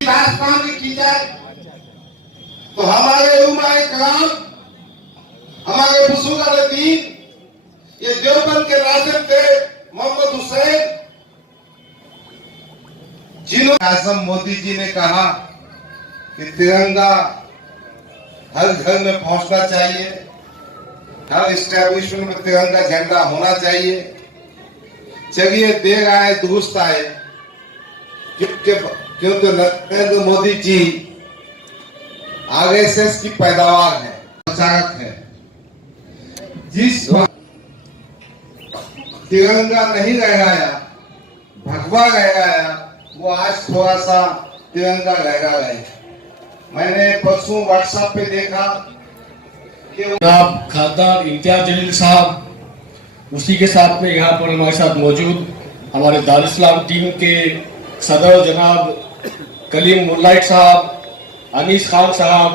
दास्तान की जाए तो हमारे उलमाए कराम, हमारे बुजुर्ग दीन, ये देवबंद के नासिर थे मोहम्मद हुसैन, जिन्होंने आजम मोदी जी ने कहा कि तिरंगा हर घर में पहुंचना चाहिए, हर इस्टेब्लिशमेंट में तिरंगा झंडा होना चाहिए। चलिए देर आए दुरुस्त आए, क्योंकि नरेंद्र मोदी जी आरएसएस की पैदावार है, प्रचारक है। जिस तिरंगा नहीं लहराया, भगवा लहराया, वो आज थोड़ा सा तिरंगा लहरा रहे हैं। मैंने परसों व्हाट्सएप पे देखा कि जनाब खासदार इम्तियाज जलील साहब, उसी के साथ में यहाँ पर हमारे साथ मौजूद हमारे दारुल इस्लाम टीम के सदर जनाब कलीम मुल्लाइट साहब, अनीस खान साहब,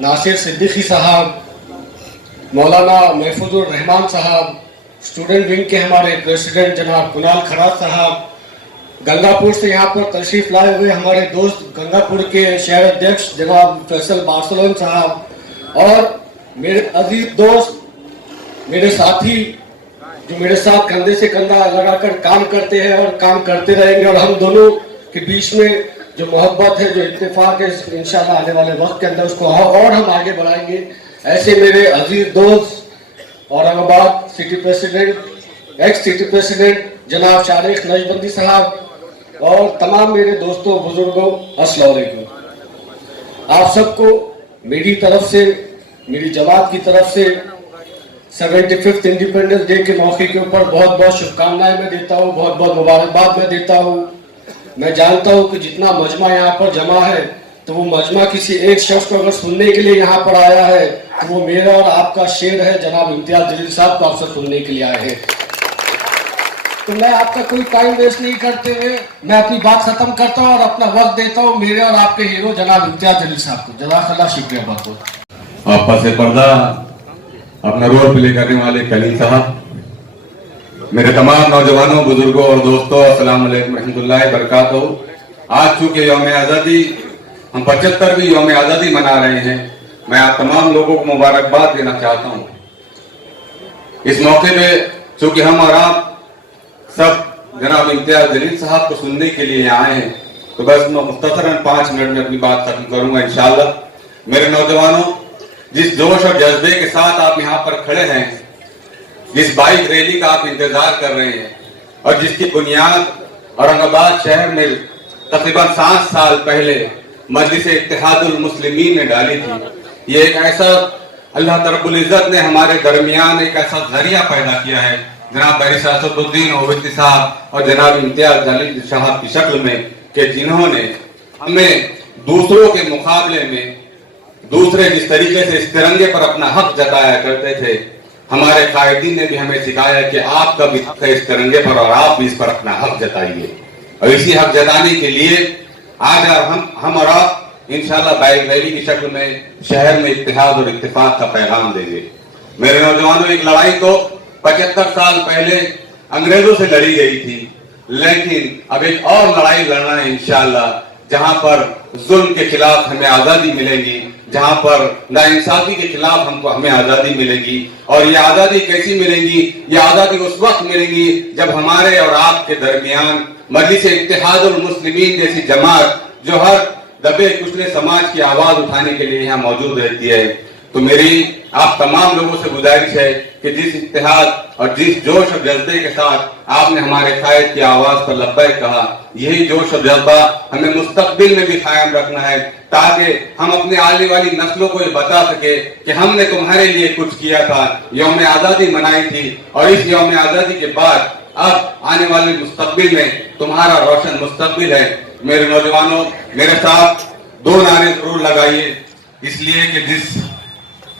नासिर सिद्दीकी साहब, मौलाना महफूजुर रहमान साहब, स्टूडेंट विंग के हमारे प्रेसिडेंट जनाब कुणाल खराज साहब, गंगापुर से यहाँ पर तशरीफ लाए हुए हमारे दोस्त गंगापुर के शहर अध्यक्ष जनाब फैसल बार्सलोन साहब, और मेरे अजीज दोस्त, मेरे साथी जो मेरे साथ कंधे से कंधा लगाकर काम करते हैं और काम करते रहेंगे, और हम दोनों के बीच में जो मोहब्बत है, जो इत्तेफाक है, इंशाल्लाह आने वाले वक्त के अंदर उसको और हम आगे बढ़ाएंगे। ऐसे मेरे अजीज दोस्त Aurangabad city president, x city president जनाब शारिक नजबंदी साहब, और तमाम मेरे दोस्तों बुजुर्गों, अस्सलाम वालेकुम। आप सबको मेरी तरफ से, मेरी जमात की तरफ से 75th इंडिपेंडेंस डे के मौके के ऊपर बहुत बहुत शुभकामनाएं मैं देता हूँ, बहुत बहुत मुबारकबाद मैं देता हूँ। मैं जानता हूँ कि जितना मजमा यहाँ पर जमा है, तो वो मजमा किसी एक शख्स को अगर सुनने के लिए यहाँ पर आया है, तो वो मेरा और आपका शेर है जनाब इम्तियाज जलील साहब को आपसे सुनने के लिए आए हैं। तो मैं आपका कोई टाइम वेस्ट नहीं करते हुए मैं अपनी बात खत्म करता हूँ और अपना वक्त देता हूँ मेरे और आपके हीरो जनाब इम्तियाज जलील साहब को। जज़ाकल्लाह, शुक्रिया बहुत बहुत। आपा से पर्दा अपना रोल प्ले करने वाले कलीम साहब, मेरे तमाम नौजवानों, बुजुर्गों और दोस्तों, अस्सलाम वालेकुम रहमतुल्लाहि व बरकातहू। आज चूंकि यौम आज़ादी, हम 75वीं यौम आज़ादी मना रहे हैं, मैं आप तमाम लोगों को मुबारकबाद देना चाहता हूँ। इस मौके पे चूंकि हम और आप सब जनाब इम्तियाज जलील साहब को सुनने के लिए आए हैं, तो बस मैं मुख्तसरन 5 मिनट में अपनी बात खत्म करूंगा इंशाअल्लाह। मेरे नौजवानों, जिस जोश और जज्बे के साथ आप यहाँ पर खड़े हैं, जिस बाइक रैली का आप इंतजार कर रहे हैं, और जिसकी बुनियाद औरंगाबाद शहर में तकरीबन 7 साल पहले मजलिस इत्तेहादुल मुस्लिमीन ने डाली थी, ये एक ऐसा अल्लाह रब्बुल इज्जत ने हमारे दरमियान एक ऐसा जरिया पैदा किया है जनाब बैरिस्टर असदुद्दीन ओवैसी साहब और जनाब इम्तियाज जलील साहब की शक्ल में, कि जिन्होंने हमें दूसरों के मुकाबले में, दूसरे जिस तरीके से इस तिरंगे पर अपना हक जताया करते थे, हमारे कायदीन ने भी हमें सिखाया कि आपका भी हक है इस तिरंगे पर और आप भी इस पर अपना हक जताइए। और इसी हक जताने के लिए आज हम और आप इंशाल्लाह बाइक रैली की शक्ल में शहर में इत्तेहाद और इत्तेफाक का पैगाम देंगे। मेरे नौजवानों, एक लड़ाई तो 75 साल पहले अंग्रेजों से लड़ी गई थी, लेकिन अब एक और लड़ाई लड़ना है इंशाल्लाह, जहां पर जुल्म के खिलाफ हमें आजादी मिलेगी, जहां पर नाइंसाफी के खिलाफ हमें आजादी मिलेगी। और ये आजादी कैसी मिलेगी? ये आजादी उस वक्त मिलेगी जब हमारे और आपके दरमियान मजलिस इत्तेहादुल मुस्लिमीन जैसी जमात, जो हर दबे कुचले समाज की आवाज उठाने के लिए यहाँ मौजूद रहती है। तो मेरी आप तमाम लोगों से गुजारिश है कि जिस इत्तेहाद और जिस जोश और जज्बे के साथ आपने हमारे कायद की आवाज पर लब्बैक कहा, यही जोश और जज्बा हमें मुस्तकबिल में भी कायम रखना है, ताकि हम अपने आने वाली नस्लों को ये बता सके कि हमने तुम्हारे लिए कुछ किया था, यौम आजादी मनाई थी, और इस यौम आजादी के बाद अब आने वाले मुस्तकबिल में तुम्हारा रोशन मुस्तकबिल है। मेरे नौजवानों, मेरे साथ 2 नारे जरूर लगाइए, इसलिए कि जिस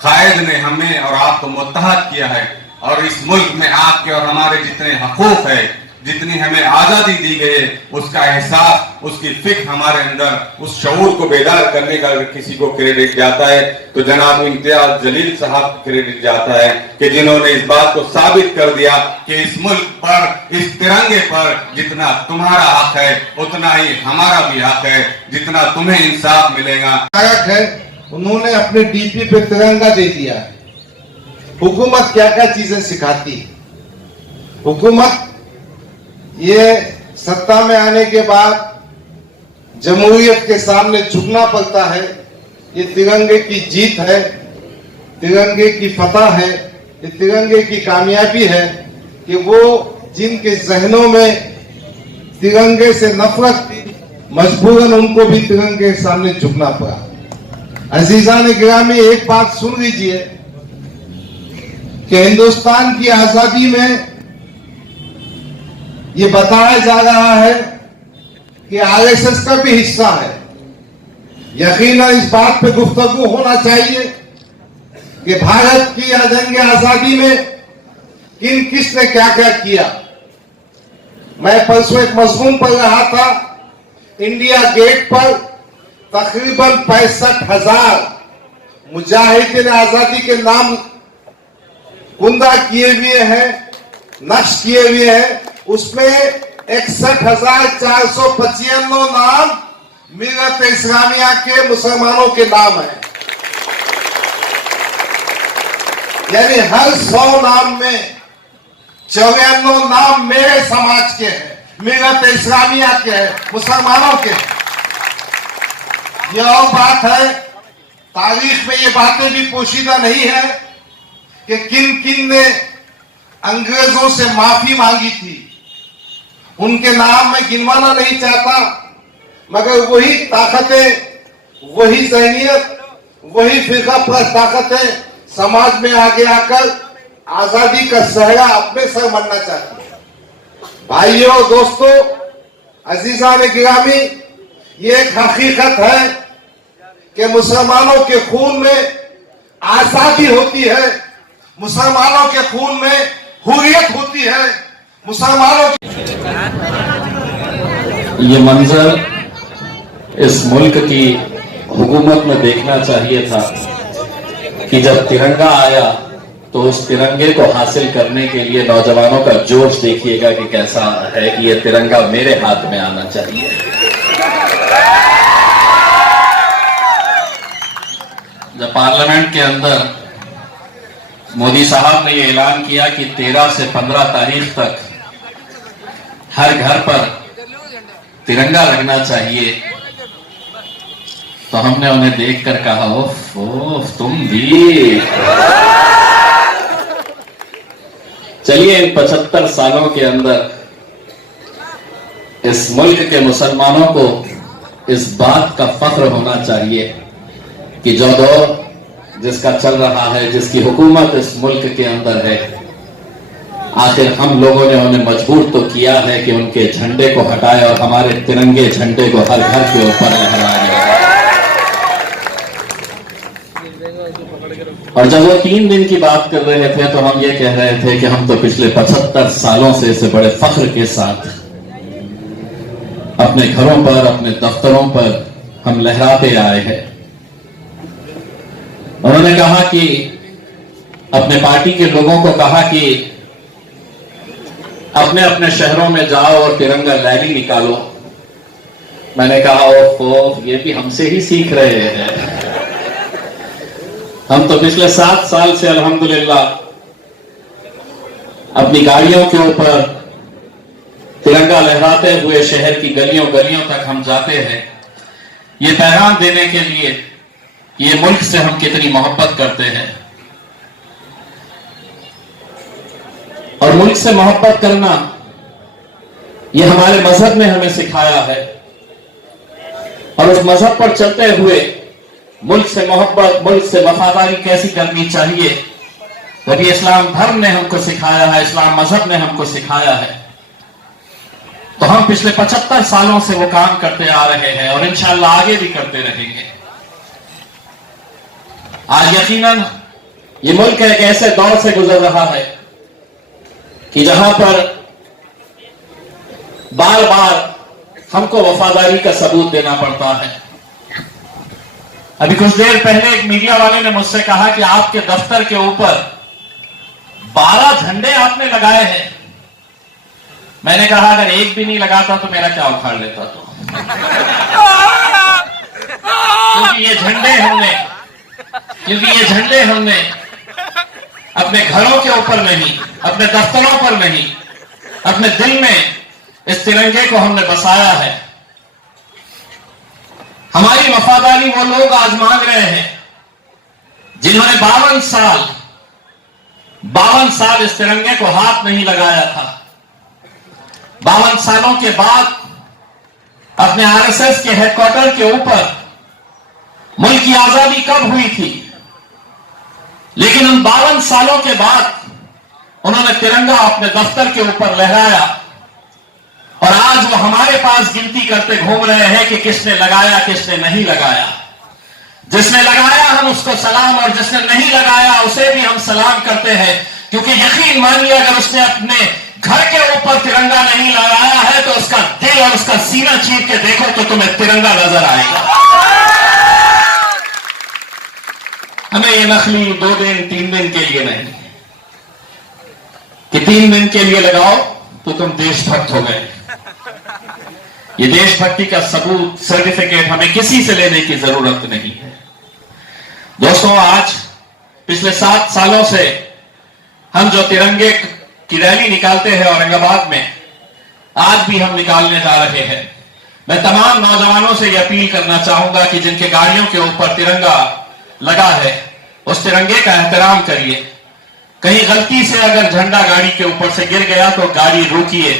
कायद ने हमें और आपको मुत्तहद किया है, और इस मुल्क में आपके और हमारे जितने हकूक है जितनी हमें आजादी दी गई है उसका एहसास, उसकी फिक्र हमारे अंदर, उस शऊर को बेदार करने का अगर किसी को क्रेडिट जाता है तो जनाब इम्तियाज जलील साहब को क्रेडिट जाता है कि जिन्होंने इस बात को साबित कर दिया कि इस मुल्क पर, इस तिरंगे पर जितना तुम्हारा हक है उतना ही हमारा भी हक है, जितना तुम्हें इंसाफ मिलेगा। है उन्होंने अपने डीपी पे तिरंगा दे दिया है। हुकूमत क्या क्या चीजें सिखाती है। हुकूमत ये सत्ता में आने के बाद जमहूरियत के सामने झुकना पड़ता है। ये तिरंगे की जीत है, तिरंगे की फतह है, ये तिरंगे की कामयाबी है कि वो जिनके जहनों में तिरंगे से नफरत थी, मजबूरन उनको भी तिरंगे के सामने झुकना पड़ा। अजीजान गिरामी, एक बात सुन लीजिए कि हिंदुस्तान की आजादी में ये बताया जा रहा है कि आरएसएस का भी हिस्सा है। यकीनन इस बात पे गुफ्तगू होना चाहिए कि भारत की जंग आजादी में किसने क्या क्या किया। मैं परसों एक मजमून पढ़ रहा था, इंडिया गेट पर तकरीबन 65,000 मुजाहिदीन आजादी के नाम कुंदा किए हुए हैं, नक्श किए हुए हैं। उसमें 61,495 नाम मिल्लत इस्लामिया के मुसलमानों के नाम है। यानी हर 100 नाम में 94 नाम मेरे समाज के हैं, मिल्लत इस्लामिया के हैं, मुसलमानों के। यह और बात है, तारीख में ये बातें भी पोशीदा नहीं है कि किन किन ने अंग्रेजों से माफी मांगी थी। उनके नाम मैं गिनवाना नहीं चाहता, मगर वही ताकतें, वही जहनियत, वही फिरका परस्त ताकतें समाज में आगे आकर आजादी का सहरा अपने सर मनना चाहती है। भाइयों, दोस्तों, अजीजान गिरामी, ये एक हकीकत है कि मुसलमानों के खून में आजादी होती है, मुसलमानों के खून में हुर्रियत होती है, मुसलमानों की। ये मंजर इस मुल्क की हुकूमत में देखना चाहिए था कि जब तिरंगा आया तो उस तिरंगे को हासिल करने के लिए नौजवानों का जोश देखिएगा कि कैसा है कि ये तिरंगा मेरे हाथ में आना चाहिए। जब पार्लियामेंट के अंदर मोदी साहब ने ये ऐलान किया कि 13 से 15 तारीख तक हर घर पर तिरंगा लगना चाहिए, तो हमने उन्हें देखकर कहा, ओफ ओफ, तुम भी। चलिए, इन 75 सालों के अंदर इस मुल्क के मुसलमानों को इस बात का फख्र होना चाहिए कि जो दौर जिसका चल रहा है, जिसकी हुकूमत इस मुल्क के अंदर है, आखिर हम लोगों ने उन्हें मजबूर तो किया है कि उनके झंडे को हटाए और हमारे तिरंगे झंडे को हर घर के ऊपर लहराए। और जब वो 3 दिन की बात कर रहे थे तो हम ये कह रहे थे कि हम तो पिछले 75 सालों से इसे बड़े फख्र के साथ अपने घरों पर, अपने दफ्तरों पर हम लहराते आए हैं। उन्होंने कहा कि अपने पार्टी के लोगों को कहा कि अपने अपने शहरों में जाओ और तिरंगा रैली निकालो। मैंने कहा, ओफ, ये भी हमसे ही सीख रहे हैं। हम तो पिछले 7 साल से अल्हम्दुलिल्लाह अपनी गाड़ियों के ऊपर तिरंगा लहराते हुए शहर की गलियों गलियों तक हम जाते हैं, ये पैगाम देने के लिए ये मुल्क से हम कितनी मोहब्बत करते हैं। और मुल्क से मोहब्बत करना ये हमारे मजहब ने हमें सिखाया है, और उस मजहब पर चलते हुए मुल्क से मोहब्बत, मुल्क से वफादारी कैसी करनी चाहिए, वो भी इस्लाम धर्म ने हमको सिखाया है, इस्लाम मजहब ने हमको सिखाया है। तो हम पिछले 75 सालों से वो काम करते आ रहे हैं और इंशाअल्लाह आगे भी करते रहेंगे। आज यकीनन ये मुल्क एक ऐसे दौर से गुजर रहा है कि जहां पर बार बार हमको वफादारी का सबूत देना पड़ता है। अभी कुछ देर पहले एक मीडिया वाले ने मुझसे कहा कि आपके दफ्तर के ऊपर 12 झंडे आपने लगाए हैं। मैंने कहा अगर एक भी नहीं लगाता तो मेरा क्या उखाड़ लेता तो। क्योंकि ये झंडे हमने अपने घरों के ऊपर नहीं, अपने दफ्तरों पर नहीं, अपने दिल में इस तिरंगे को हमने बसाया है। हमारी वफादारी वो लोग आज मांग रहे हैं जिन्होंने 52 साल इस तिरंगे को हाथ नहीं लगाया था। 52 सालों के बाद अपने आरएसएस के हेडक्वार्टर के ऊपर मुल्क की आजादी कब हुई थी, लेकिन उन 52 सालों के बाद उन्होंने तिरंगा अपने दफ्तर के ऊपर लहराया और आज वो हमारे पास गिनती करते घूम रहे हैं कि किसने लगाया किसने नहीं लगाया। जिसने लगाया हम उसको सलाम और जिसने नहीं लगाया उसे भी हम सलाम करते हैं, क्योंकि यकीन मानिए अगर उसने अपने घर के ऊपर तिरंगा नहीं लगाया है तो उसका दिल और उसका सीना चीर के देखो तो तुम्हें तिरंगा नजर आएगा। हमें ये नकली 2 दिन 3 दिन के लिए नहीं कि 3 दिन के लिए लगाओ तो तुम देशभक्त हो गए। ये देशभक्ति का सबूत सर्टिफिकेट हमें किसी से लेने की जरूरत नहीं है। दोस्तों, आज पिछले 7 सालों से हम जो तिरंगे की रैली निकालते हैं औरंगाबाद में, आज भी हम निकालने जा रहे हैं। मैं तमाम नौजवानों से यह अपील करना चाहूंगा कि जिनके गाड़ियों के ऊपर तिरंगा लगा है उस तिरंगे का एहतराम करिए। कहीं गलती से अगर झंडा गाड़ी के ऊपर से गिर गया तो गाड़ी रोकिए,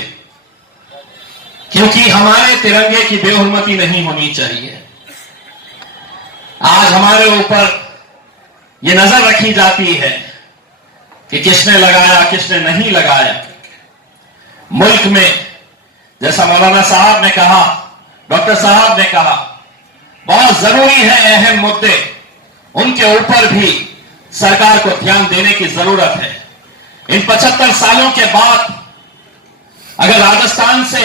क्योंकि हमारे तिरंगे की बेहुरमती नहीं होनी चाहिए। आज हमारे ऊपर यह नजर रखी जाती है कि किसने लगाया किसने नहीं लगाया। मुल्क में जैसा मौलाना साहब ने कहा, डॉक्टर साहब ने कहा, बहुत जरूरी है अहम मुद्दे, उनके ऊपर भी सरकार को ध्यान देने की जरूरत है। इन 75 सालों के बाद अगर राजस्थान से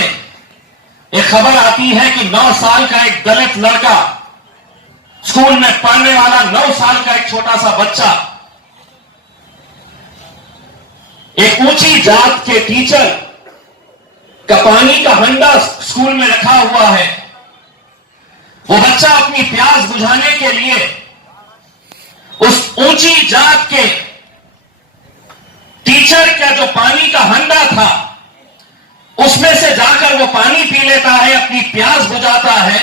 एक खबर आती है कि 9 साल का एक दलित लड़का, स्कूल में पढ़ने वाला 9 साल का एक छोटा सा बच्चा, एक ऊंची जात के टीचर का पानी का हंडा स्कूल में रखा हुआ है, वो बच्चा अपनी प्यास बुझाने के लिए उस ऊंची जात के टीचर का जो पानी का हंडा था उसमें से जाकर वो पानी पी लेता है, अपनी प्यास बुझाता है,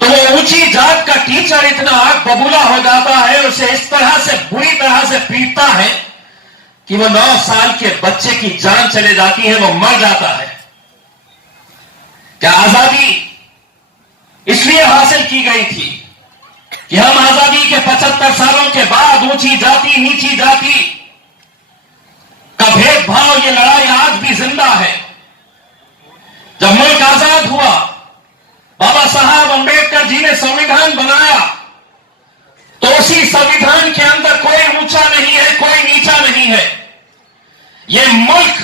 तो वो ऊंची जात का टीचर इतना आग बबूला हो जाता है, उसे इस तरह से बुरी तरह से पीटता है कि वो 9 साल के बच्चे की जान चले जाती है, वो मर जाता है। क्या आजादी इसलिए हासिल की गई थी कि हम आजादी के 75 सालों के बाद ऊंची जाति नीची जाति का भेदभाव, ये लड़ाई आज भी जिंदा है। जब मुल्क आजाद हुआ, बाबा साहब अंबेडकर जी ने संविधान बनाया, तो उसी संविधान के अंदर कोई ऊंचा नहीं है, कोई नीचा नहीं है। ये मुल्क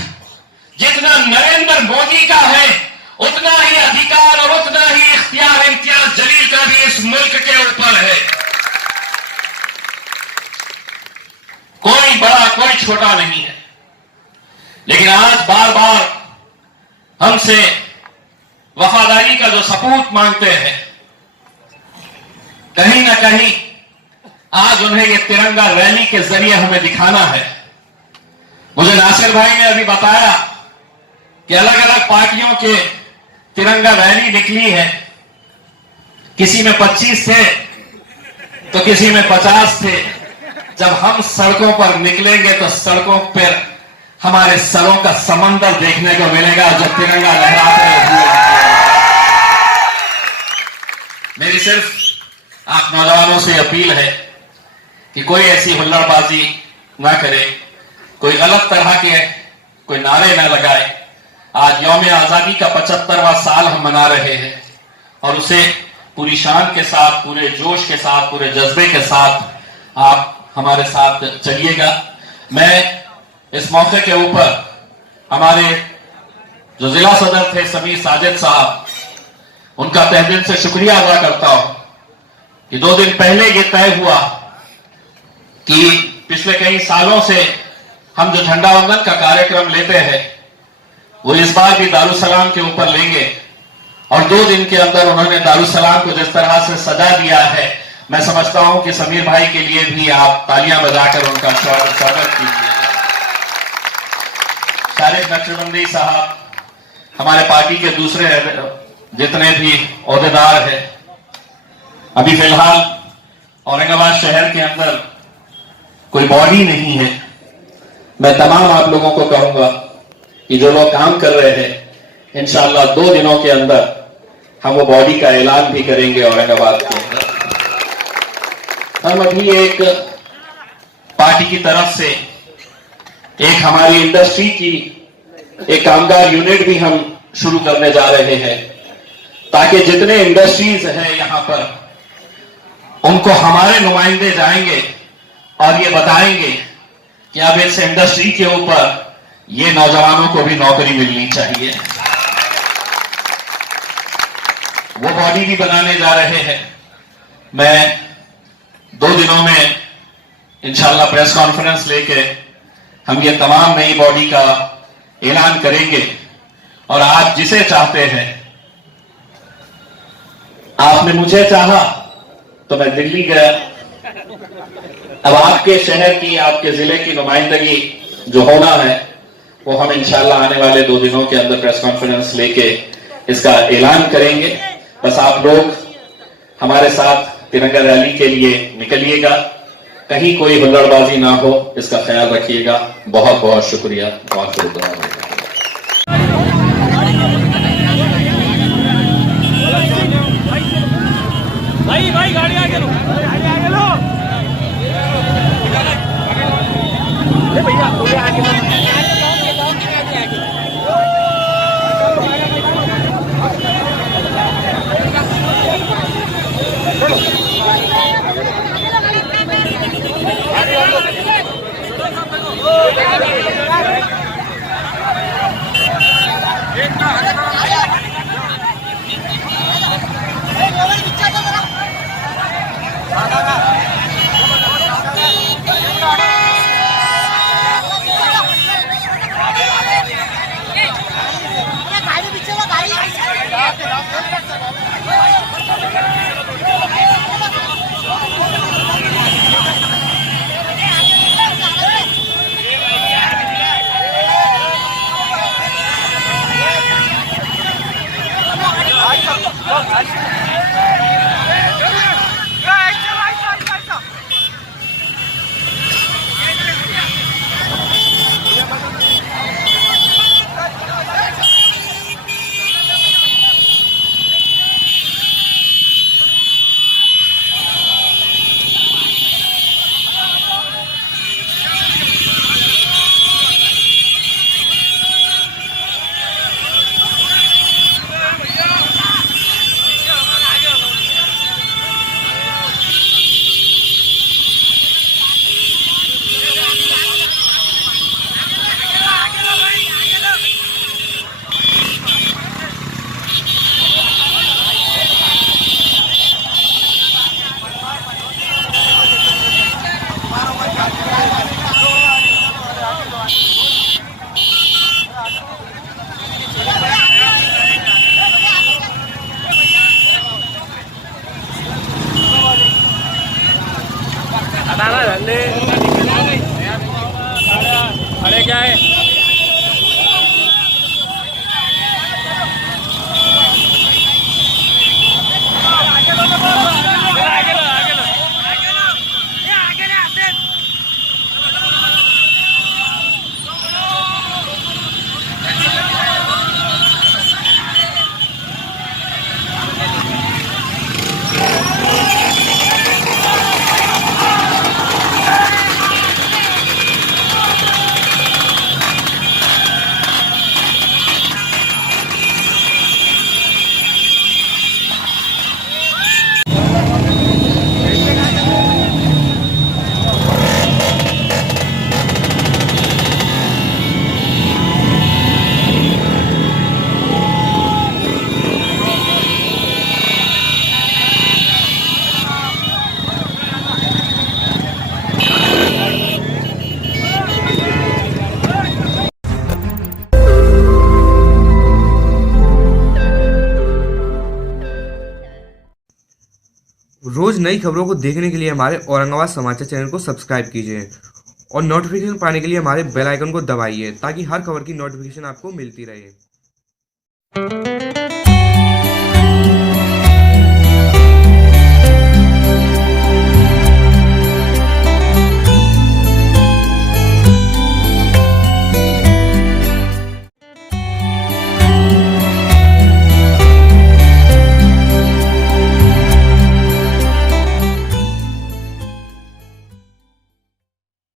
जितना नरेंद्र मोदी का है उतना ही अधिकार और उतना ही इख्तियार इम्तियाज जलील का भी इस मुल्क के ऊपर है। कोई बड़ा कोई छोटा नहीं है। लेकिन आज बार बार हमसे वफादारी का जो सबूत मांगते हैं, कहीं ना कहीं आज उन्हें ये तिरंगा रैली के जरिए हमें दिखाना है। मुझे नासिर भाई ने अभी बताया कि अलग अलग पार्टियों के तिरंगा रैली निकली है, किसी में 25 थे तो किसी में 50 थे। जब हम सड़कों पर निकलेंगे तो सड़कों पर हमारे सरों का समंदर देखने को मिलेगा जो तिरंगा लहराते हुए। मेरी सिर्फ आप नौजवानों से अपील है कि कोई ऐसी हुल्लड़बाजी ना करे, कोई गलत तरह के कोई नारे ना लगाए। आज यौम आजादी का 75वां साल हम मना रहे हैं और उसे पूरी शान के साथ, पूरे जोश के साथ, पूरे जज्बे के साथ आप हमारे साथ चलिएगा। मैं इस मौके के ऊपर हमारे जो जिला सदर थे समीर साजिद साहब, उनका तहे दिल से शुक्रिया अदा करता हूं कि 2 दिन पहले ये तय हुआ कि पिछले कई सालों से हम जो झंडा वंदन का कार्यक्रम लेते हैं वो इस बार भी दारुसलाम के ऊपर लेंगे। और 2 दिन के अंदर उन्होंने दारुसलाम को जिस तरह से सजा दिया है, मैं समझता हूं कि समीर भाई के लिए भी आप तालियां बजाकर उनका स्वागत कीजिए। शारिक नक्शबंदी साहब, हमारे पार्टी के दूसरे जितने भी ओहदेदार हैं, अभी फिलहाल औरंगाबाद शहर के अंदर कोई बॉडी नहीं है। मैं तमाम आप लोगों को कहूंगा कि जो लोग काम कर रहे हैं, इंशाअल्लाह 2 दिनों के अंदर हम वो बॉडी का ऐलान भी करेंगे औरंगाबाद के अंदर। हम अभी एक पार्टी की तरफ से एक हमारी इंडस्ट्री की एक कामगार यूनिट भी हम शुरू करने जा रहे हैं, ताकि जितने इंडस्ट्रीज हैं यहां पर, उनको हमारे नुमाइंदे जाएंगे और ये बताएंगे कि अब इस इंडस्ट्री के ऊपर ये नौजवानों को भी नौकरी मिलनी चाहिए। वो बॉडी भी बनाने जा रहे हैं। मैं 2 दिनों में इंशाल्लाह प्रेस कॉन्फ्रेंस लेके हम ये तमाम नई बॉडी का ऐलान करेंगे। और आप जिसे चाहते हैं, आपने मुझे चाहा तो मैं दिल्ली गया। अब आपके शहर की, आपके जिले की नुमाइंदगी जो होना है वो हम इंशाल्लाह आने वाले 2 दिनों के अंदर प्रेस कॉन्फ्रेंस लेके इसका ऐलान करेंगे। बस आप लोग हमारे साथ तिरंगा रैली के लिए निकलिएगा, कहीं कोई हुल्लड़बाजी ना हो, इसका ख्याल रखिएगा। बहुत बहुत शुक्रिया। बहुत शुक्रिया। भाई गाड़ी आगे लो, आगे लो भैया, आगे लो। रोज़ नई खबरों को देखने के लिए हमारे औरंगाबाद समाचार चैनल को सब्सक्राइब कीजिए और नोटिफिकेशन पाने के लिए हमारे बेल आइकन को दबाइए ताकि हर खबर की नोटिफिकेशन आपको मिलती रहे।